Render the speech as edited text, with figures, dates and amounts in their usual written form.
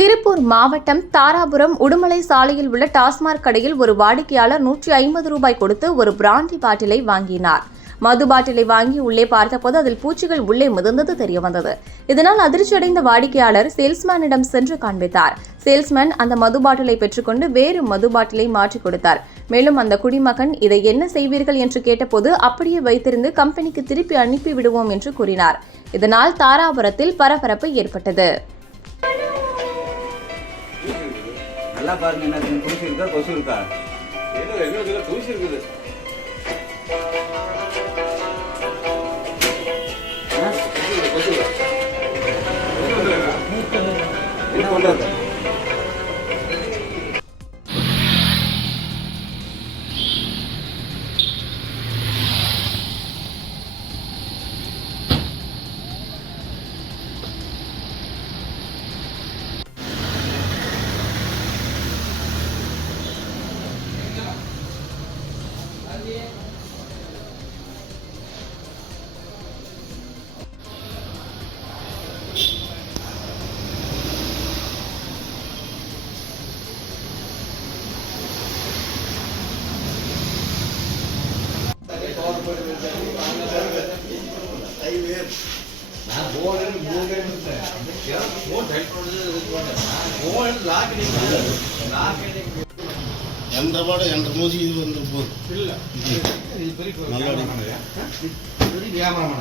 திருப்பூர் மாவட்டம் தாராபுரம் உடுமலை சாலையில் உள்ள டாஸ்மாக் கடையில் ஒரு வாடிக்கையாளர் 150 ரூபாய் கொடுத்து ஒரு பிராண்டி பாட்டிலை வாங்கினார். மது பாட்டிலை வாங்கி உள்ளே பார்த்தபோது அதில் பூச்சிகள் உள்ளே மிதந்தது தெரியவந்தது. இதனால் அதிர்ச்சியடைந்த வாடிக்கையாளர் சேல்ஸ்மேனிடம் சென்று காண்பித்தார். சேல்ஸ்மேன் அந்த மது பாட்டிலை பெற்றுக்கொண்டு வேறு மது பாட்டிலை மாற்றிக் கொடுத்தார். மேலும் அந்த குடிமகன் இதை என்ன செய்வீர்கள் என்று கேட்டபோது அப்படியே வைத்திருந்து கம்பெனிக்கு திருப்பி அனுப்பி விடுவோம் என்று கூறினார். இதனால் தாராபுரத்தில் பரபரப்பு ஏற்பட்டது. நல்லா பாருங்க, என்ன தூசி இருக்கா கொசு இருக்கா? என்ன தூசி இருக்குது. என்ன பண்றது? என்ற மோதி இது வந்து வியாபாரம்